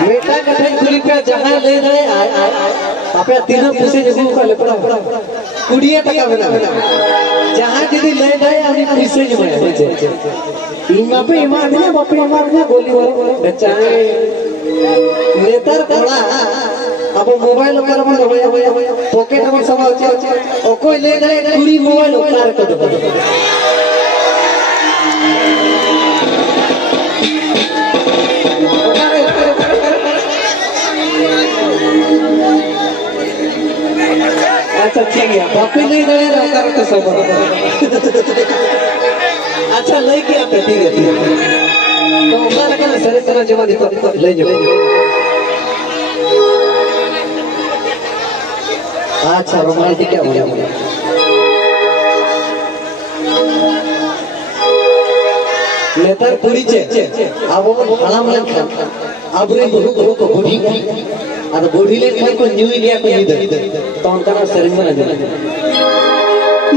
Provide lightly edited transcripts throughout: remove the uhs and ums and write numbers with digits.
बेटा कठे कुली पे जहां ले गए आपे तीनों खुशी जगह का लेपड़ा 20 টাকা बना जहां यदि ले गए अपनी खुशी में होचे इमा पे इमा दिया बापे इमा दिया गोली वर बेचारे नेतर कोड़ा अब मोबाइल पर मन होया पॉकेट में समाज ओ कोई ले गए पूरी मोबाइल उतार कर दो अच्छा ठीक है बापे नहीं गए उतार तो सब अच्छा ले के आप ठीक है तो उतार कर सारे तरह जमा दे ले जाओ अच्छा रोमांटिक क्या बोला नेतर पूरी चे अब वो हलाम ले अब रे बहु को बुढ़ी और बुढ़ी ले खाई को न्यू इंडिया को इधर तो उनका नाम सरिंग में लगा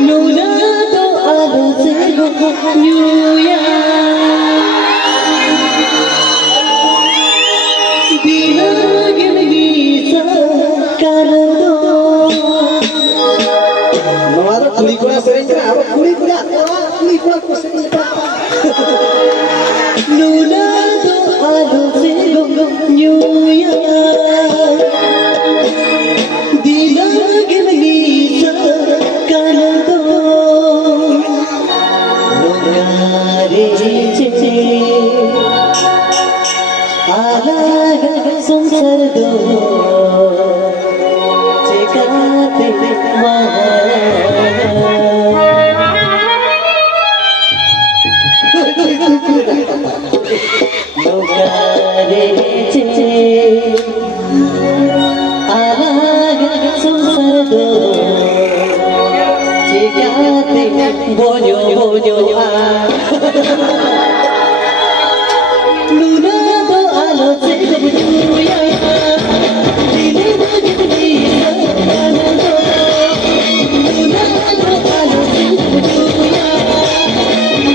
लूना तो आलो से न्यू ईयर बिना गिनगी कर दो हमारा कुड़ी कोड़ा सरिंग है अब कुड़ी कोड़ा को सरिंग लूना तो आलो से न्यू ईयर बिना गिनगी कर दो रे चे आलाग संसार दो चेकाते रे चे आलाग संसार दो चेकाते बोझो बोझो लूना तो आलो से बुझूया दिले मुझे लूना तो आलो से बुझूया दिले मुझे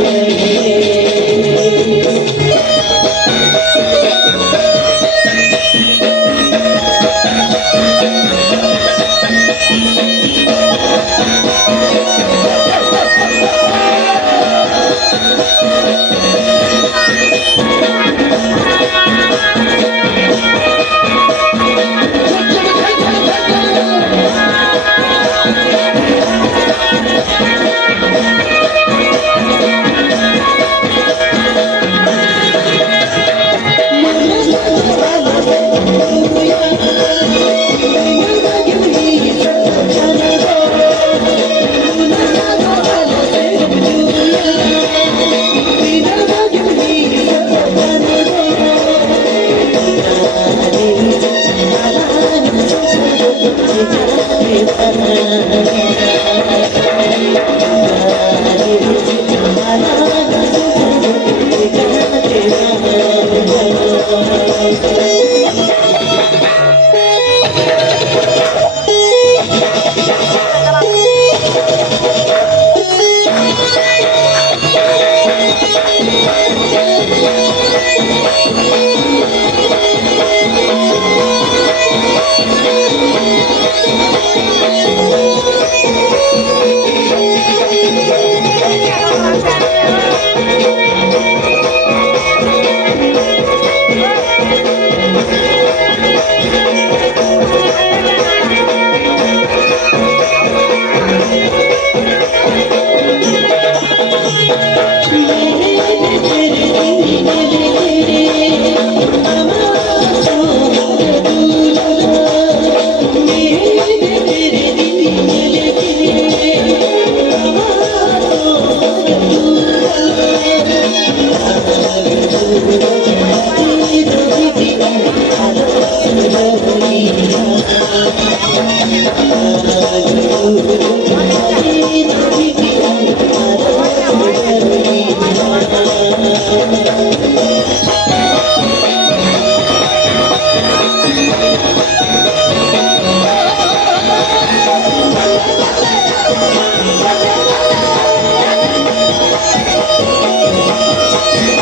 Thank you. रे